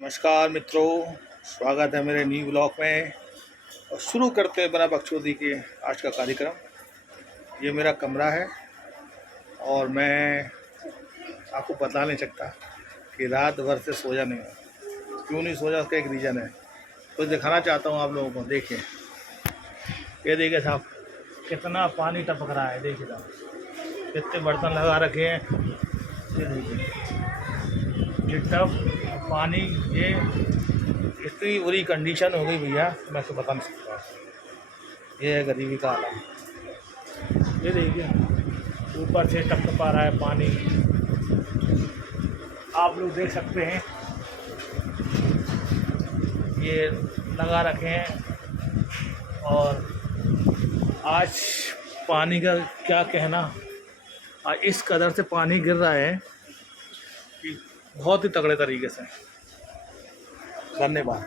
नमस्कार मित्रों, स्वागत है मेरे न्यू ब्लॉग में। और शुरू करते हैं बिना बकचोदी के आज का कार्यक्रम। ये मेरा कमरा है और मैं आपको बता नहीं सकता कि रात भर से सोया नहीं हूँ। क्यों नहीं सोया उसका एक रीज़न है, तो दिखाना चाहता हूँ आप लोगों को। देखिए, ये देखिए साहब, कितना पानी टपक रहा है। देखिए साहब, कितने बर्तन लगा रखे हैं। ये देखिए, ये टब पानी, ये इतनी बुरी कंडीशन हो गई भैया, मैं तो बता नहीं सकता। ये है गरीबी का हालत। ये देखिए, ऊपर से टपटपा रहा है पानी, आप लोग देख सकते हैं। ये लगा रखे हैं और आज पानी का क्या कहना, आज इस कदर से पानी गिर रहा है कि बहुत ही तगड़े तरीके से। धन्यवाद।